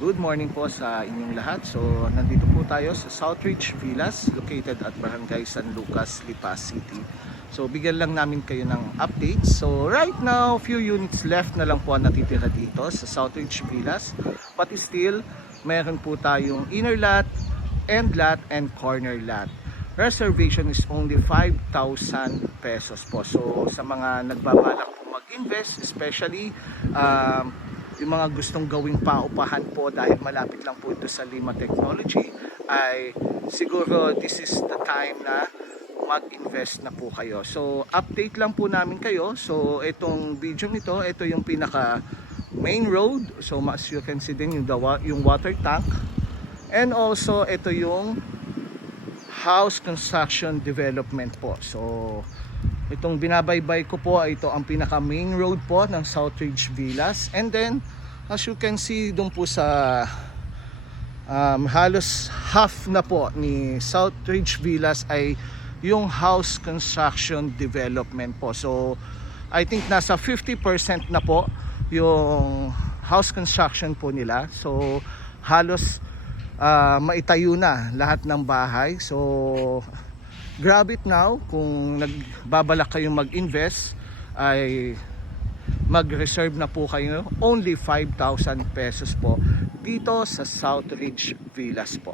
Good morning po sa inyong lahat. So, nandito po tayo sa Southridge Villas located at Barangay San Lucas, Lipa City. So, bigyan lang namin kayo ng updates. So, right now, few units left na lang po ang natitira dito sa Southridge Villas. But still, meron po tayong inner lot, end lot, and corner lot. Reservation is only 5,000 pesos po. So, sa mga nagbabalak po mag-invest, especially yung mga gustong gawing paupahan po dahil malapit lang po ito sa Lima Technology, ay siguro this is the time na mag-invest na po kayo. So update lang po namin kayo. So itong video nito, ito yung pinaka main road. So as you can see din yung water tank, and also ito yung house construction development po. So itong binabaybay ko po, ito ang pinaka main road po ng Southridge Villas. And then as you can see doon po sa halos half na po ni Southridge Villas ay yung house construction development po. So I think nasa 50% na po yung house construction po nila. So halos maitayo na lahat ng bahay. So grab it now. Kung nagbabalak kayong mag-invest, ay mag-reserve na po kayo. Only 5,000 pesos po dito sa Southridge Villas po.